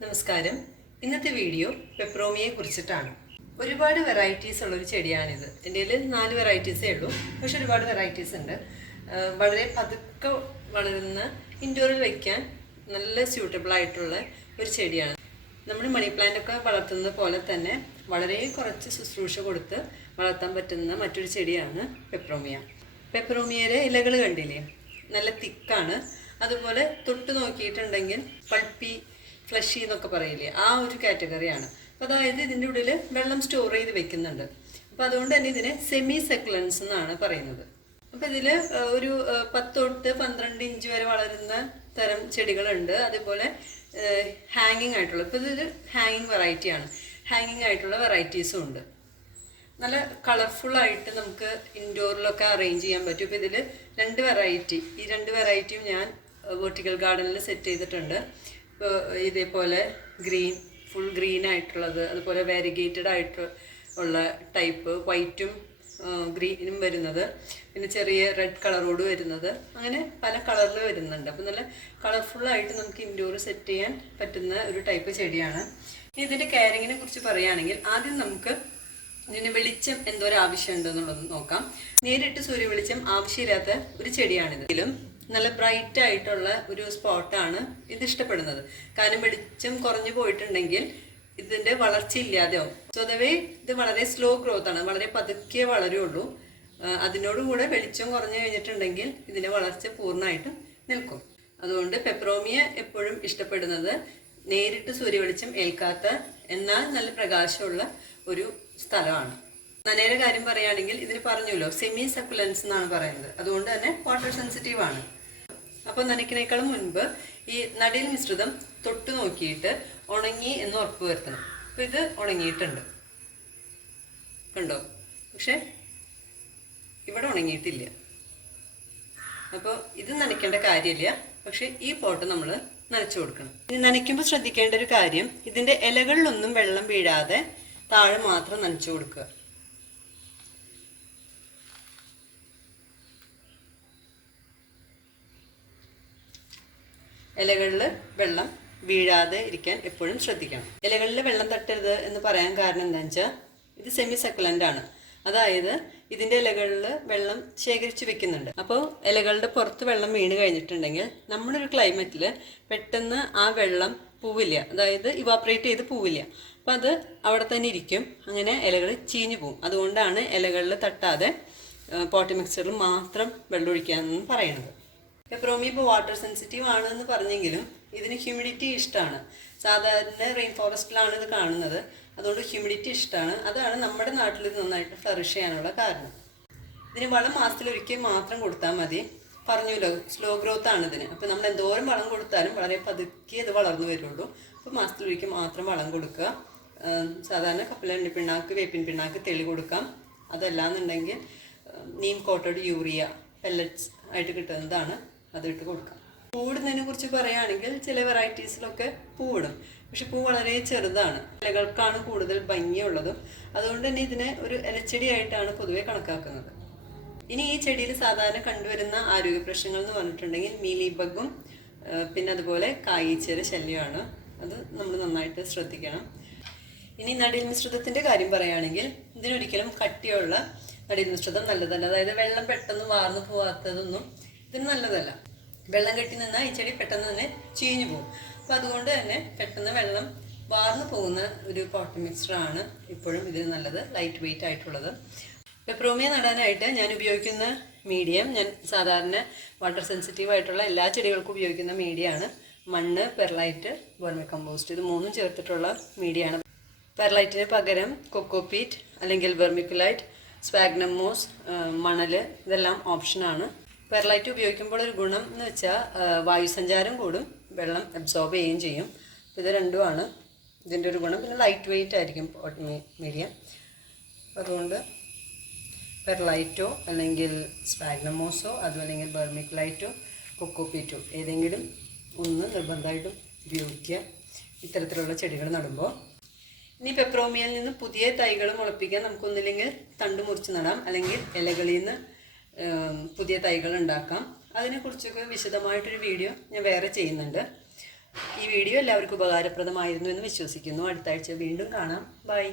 നമസ്കാരം. ഇന്നത്തെ വീഡിയോ പെപ്പറോമിയെ കുറിച്ചിട്ടാണ്. ഒരുപാട് വെറൈറ്റീസ് ഉള്ളൊരു ചെടിയാണിത്. എൻ്റെ കയ്യിൽ 4 വെറൈറ്റീസേ ഉള്ളൂ, പക്ഷെ ഒരുപാട് വെറൈറ്റീസ് ഉണ്ട്. വളരെ പതുക്കെ വളരുന്ന, ഇൻഡോറിൽ വയ്ക്കാൻ നല്ല സ്യൂട്ടബിൾ ആയിട്ടുള്ള ഒരു ചെടിയാണ്. നമ്മൾ മണി പ്ലാന്റ് ഒക്കെ വളർത്തുന്നത് പോലെ തന്നെ വളരെ കുറച്ച് ശുശ്രൂഷ കൊടുത്ത് വളർത്താൻ പറ്റുന്ന മറ്റൊരു ചെടിയാണ് പെപ്പറോമിയ. പെപ്പറോമിയയുടെ ഇലകൾ കണ്ടില്ലേ, നല്ല തിക്കാണ്. അതുപോലെ തൊട്ട് നോക്കിയിട്ടുണ്ടെങ്കിൽ പൾപ്പി, ഫ്ലഷി എന്നൊക്കെ പറയില്ലേ, ആ ഒരു കാറ്റഗറിയാണ്. അപ്പോൾ അതായത് ഇതിൻ്റെ ഉള്ളിൽ വെള്ളം സ്റ്റോർ ചെയ്ത് വെക്കുന്നുണ്ട്. അപ്പോൾ അതുകൊണ്ട് തന്നെ ഇതിനെ സെമി സെക്കുലൻസ് എന്നാണ് പറയുന്നത്. അപ്പോൾ ഇതിൽ ഒരു 10 തൊട്ട് 12 ഇഞ്ച് വരെ വളരുന്ന തരം ചെടികളുണ്ട്. അതുപോലെ ഹാങ്ങിങ് ആയിട്ടുള്ള, ഇപ്പോൾ ഇതൊരു ഹാങ്ങിങ് വെറൈറ്റിയാണ്. ഹാങ്ങിങ് ആയിട്ടുള്ള വെറൈറ്റീസും ഉണ്ട്. നല്ല കളർഫുള്ളായിട്ട് നമുക്ക് ഇൻഡോറിലൊക്കെ അറേഞ്ച് ചെയ്യാൻ പറ്റും. ഇപ്പോൾ ഇതിൽ 2 വെറൈറ്റി, ഈ 2 വെറൈറ്റിയും ഞാൻ വെർട്ടിക്കൽ ഗാർഡനിൽ സെറ്റ് ചെയ്തിട്ടുണ്ട്. ഇപ്പോൾ ഇതേപോലെ ഫുൾ ഗ്രീൻ ആയിട്ടുള്ളത്, അതുപോലെ വാരിഗേറ്റഡ് ആയിട്ട് ഉള്ള ടൈപ്പ്, വൈറ്റും ഗ്രീനും വരുന്നത്, പിന്നെ ചെറിയ റെഡ് കളറോട് വരുന്നത്, അങ്ങനെ പല കളറിൽ വരുന്നുണ്ട്. അപ്പോൾ നല്ല കളർഫുള്ളായിട്ട് നമുക്ക് ഇൻഡോർ സെറ്റ് ചെയ്യാൻ പറ്റുന്ന ഒരു ടൈപ്പ് ചെടിയാണ്. ഇതിൻ്റെ കെയറിങ്ങിനെ കുറിച്ച് പറയുകയാണെങ്കിൽ ആദ്യം നമുക്ക് ഇതിന് വെളിച്ചം എന്തോരം ആവശ്യമുണ്ടെന്നുള്ളത് നോക്കാം. നേരിട്ട് സൂര്യ വെളിച്ചം ആവശ്യമില്ലാത്ത ഒരു ചെടിയാണിത്. ഇതിലും നല്ല ബ്രൈറ്റ് ആയിട്ടുള്ള ഒരു സ്പോട്ടാണ് ഇത് ഇഷ്ടപ്പെടുന്നത്. കാരണം വെളിച്ചം കുറഞ്ഞു പോയിട്ടുണ്ടെങ്കിൽ ഇതിൻ്റെ വളർച്ച ഇല്ലാതെയാവും. സ്വതവേ ഇത് വളരെ സ്ലോ ഗ്രോത്ത് ആണ്, വളരെ പതുക്കെ വളരുള്ളൂ. അതിനോടുകൂടെ വെളിച്ചം കുറഞ്ഞു കഴിഞ്ഞിട്ടുണ്ടെങ്കിൽ ഇതിൻ്റെ വളർച്ച പൂർണ്ണമായിട്ടും നിൽക്കും. അതുകൊണ്ട് പെപ്പറോമിയ എപ്പോഴും ഇഷ്ടപ്പെടുന്നത് നേരിട്ട് സൂര്യവെളിച്ചം ഏൽക്കാത്ത എന്നാൽ നല്ല പ്രകാശമുള്ള ഒരു സ്ഥലമാണ്. നനയുടെ കാര്യം പറയുകയാണെങ്കിൽ ഇതിന് പറഞ്ഞല്ലോ, സെമി സക്കുലൻസ് എന്നാണ് പറയുന്നത്. അതുകൊണ്ട് തന്നെ വാട്ടർ സെൻസിറ്റീവ് ആണ്. അപ്പോൾ നനയ്ക്കുന്നേക്കാളും മുൻപ് ഈ നടീൽ മിശ്രിതം തൊട്ട് നോക്കിയിട്ട് ഉണങ്ങി എന്ന് ഉറപ്പ് വരുത്തണം. അപ്പോൾ ഇത് ഉണങ്ങിയിട്ടുണ്ട്, കണ്ടോ? പക്ഷെ ഇവിടെ ഉണങ്ങിയിട്ടില്ല. അപ്പോൾ ഇത് നനയ്ക്കേണ്ട കാര്യമില്ല, പക്ഷെ ഈ പോട്ട് നമ്മൾ നനച്ചു കൊടുക്കണം. ഇനി നനയ്ക്കുമ്പോൾ ശ്രദ്ധിക്കേണ്ട ഒരു കാര്യം, ഇതിൻ്റെ ഇലകളിലൊന്നും വെള്ളം വീഴാതെ താഴെ മാത്രം നനച്ചു കൊടുക്കുക. ഇലകളിൽ വെള്ളം വീഴാതെ ഇരിക്കാൻ എപ്പോഴും ശ്രദ്ധിക്കണം. ഇലകളിൽ വെള്ളം തട്ടരുത് എന്ന് പറയാൻ കാരണം എന്താണെന്ന് വെച്ചാൽ ഇത് സെമി സക്കുലൻ്റ് ആണ്. അതായത് ഇതിൻ്റെ ഇലകളിൽ വെള്ളം ശേഖരിച്ച് വെക്കുന്നുണ്ട്. അപ്പോൾ ഇലകളുടെ പുറത്ത് വെള്ളം വീണ് കഴിഞ്ഞിട്ടുണ്ടെങ്കിൽ നമ്മളൊരു ക്ലൈമറ്റിൽ പെട്ടെന്ന് ആ വെള്ളം പോവില്ല, അതായത് ഇവാപ്പറേറ്റ് ചെയ്ത് പോവില്ല. അപ്പം അത് അവിടെ തന്നെ ഇരിക്കും, അങ്ങനെ ഇലകൾ ചീഞ്ഞു പോവും. അതുകൊണ്ടാണ് ഇലകളിൽ തട്ടാതെ പോട്ടി മിക്സറിൽ മാത്രം വെള്ളം ഒഴിക്കാമെന്ന് പറയുന്നത്. പെപ്പറോമി ഇപ്പോൾ വാട്ടർ സെൻസിറ്റീവ് ആണ് എന്ന് പറഞ്ഞെങ്കിലും ഇതിന് ഹ്യൂമിഡിറ്റി ഇഷ്ടമാണ്. സാധാരണ റെയിൻ ഫോറസ്റ്റിലാണ് ഇത് കാണുന്നത്, അതുകൊണ്ട് ഹ്യൂമിഡിറ്റി ഇഷ്ടമാണ്. അതാണ് നമ്മുടെ നാട്ടിൽ നന്നായിട്ട് ഫ്ലറിഷ് ചെയ്യാനുള്ള കാരണം. ഇതിന് വളം മാസത്തിലൊരിക്കൽ മാത്രം കൊടുത്താൽ മതി. പറഞ്ഞല്ലോ, സ്ലോ ഗ്രോത്ത് ആണ് ഇതിന്. അപ്പോൾ നമ്മൾ എന്തോരം വളം കൊടുത്താലും വളരെ പതുക്കെ ഇത് വളർന്നു വരുള്ളൂ. അപ്പോൾ മാസത്തിലൊരിക്കൽ മാത്രം വളം കൊടുക്കുക. സാധാരണ കപ്പലണ്ടി പിണ്ണാക്ക്, വേപ്പിൻ പിണ്ണാക്ക് തെളി കൊടുക്കാം. അതല്ലാന്നുണ്ടെങ്കിൽ നീം കോട്ടഡ് യൂറിയ പെല്ലറ്റ്സ് ആയിട്ട് കിട്ടുന്നതാണ്, അതിട്ട് കൊടുക്കാം. പൂവിടുന്നതിനെ കുറിച്ച് പറയുകയാണെങ്കിൽ ചില വെറൈറ്റീസിലൊക്കെ പൂവിടും, പക്ഷെ പൂ വളരെ ചെറുതാണ്. ഇലകൾക്കാണ് കൂടുതൽ ഭംഗിയുള്ളതും. അതുകൊണ്ട് തന്നെ ഇതിനെ ഒരു ഇലച്ചെടിയായിട്ടാണ് പൊതുവെ കണക്കാക്കുന്നത്. ഇനി ഈ ചെടിയിൽ സാധാരണ കണ്ടുവരുന്ന ആരോഗ്യ പ്രശ്നങ്ങൾ എന്ന് പറഞ്ഞിട്ടുണ്ടെങ്കിൽ മീലി ബഗും പിന്നെ അതുപോലെ കായീച്ചയുടെ ശല്യമാണ്. അത് നമ്മൾ നന്നായിട്ട് ശ്രദ്ധിക്കണം. ഇനി നടീൽ മിശ്രിതത്തിൻ്റെ കാര്യം പറയുകയാണെങ്കിൽ ഇതിനൊരിക്കലും കട്ടിയുള്ള നടീൽ മിശ്രിതം നല്ലതല്ല. അതായത് വെള്ളം പെട്ടെന്ന് വാർന്നു പോകാത്തതൊന്നും ഇതിന് നല്ലതല്ല. വെള്ളം കെട്ടി നിന്നാൽ ഈ ചെടി പെട്ടെന്ന് തന്നെ ചീഞ്ഞു പോകും. അപ്പോൾ അതുകൊണ്ട് തന്നെ പെട്ടെന്ന് വെള്ളം വാർന്നു പോകുന്ന ഒരു പോട്ടി മിക്സറാണ് ഇപ്പോഴും ഇതിന് നല്ലത്, ലൈറ്റ് വെയിറ്റ് ആയിട്ടുള്ളത്. പെപ്പറോമിയ നടാനായിട്ട് ഞാൻ ഉപയോഗിക്കുന്ന മീഡിയം, ഞാൻ സാധാരണ വാട്ടർ സെൻസിറ്റീവ് ആയിട്ടുള്ള എല്ലാ ചെടികൾക്കും ഉപയോഗിക്കുന്ന മീഡിയമാണ്. മണ്ണ്, പെർലൈറ്റ്, വെർമി കമ്പോസ്റ്റ്, ഇത് 3ഉം ചേർത്തിട്ടുള്ള മീഡിയമാണ്. പെർലൈറ്റിന് പകരം കൊക്കോപീറ്റ് അല്ലെങ്കിൽ വെർമിക്കുലൈറ്റ്, സ്പാഗ്നം മോസ്, മണൽ, ഇതെല്ലാം ഓപ്ഷനാണ്. പെർലൈറ്റ് ഉപയോഗിക്കുമ്പോൾ ഒരു ഗുണം എന്ന് വെച്ചാൽ വായുസഞ്ചാരം കൂടും, വെള്ളം അബ്സോർബ് ചെയ്യുകയും ചെയ്യും. ഇത് രണ്ടുമാണ് ഇതിൻ്റെ ഒരു ഗുണം. പിന്നെ ലൈറ്റ് വെയിറ്റ് ആയിരിക്കും മീഡിയം. അതുകൊണ്ട് പെർലൈറ്റോ അല്ലെങ്കിൽ സ്പാഗ്നമോസോ അതും അല്ലെങ്കിൽ വെർമിക്കുലൈറ്റോ കൊക്കോപീറ്റോ ഏതെങ്കിലും ഒന്ന് നിർബന്ധമായിട്ടും ഉപയോഗിക്കുക ഇത്തരത്തിലുള്ള ചെടികൾ നടുമ്പോൾ. ഇനി പെപ്പറോമിയയിൽ നിന്ന് പുതിയ തൈകൾ മുളപ്പിക്കാൻ നമുക്കൊന്നില്ലെങ്കിൽ തണ്ട് മുറിച്ച് നടാം, അല്ലെങ്കിൽ ഇലകളിൽ നിന്ന് പുതിയ തൈകൾ ഉണ്ടാക്കാം. അതിനെക്കുറിച്ചൊക്കെ വിശദമായിട്ടൊരു വീഡിയോ ഞാൻ വേറെ ചെയ്യുന്നുണ്ട്. ഈ വീഡിയോ എല്ലാവർക്കും ഉപകാരപ്രദമായിരുന്നു എന്ന് വിശ്വസിക്കുന്നു. അടുത്ത ആഴ്ച വീണ്ടും കാണാം. ബൈ.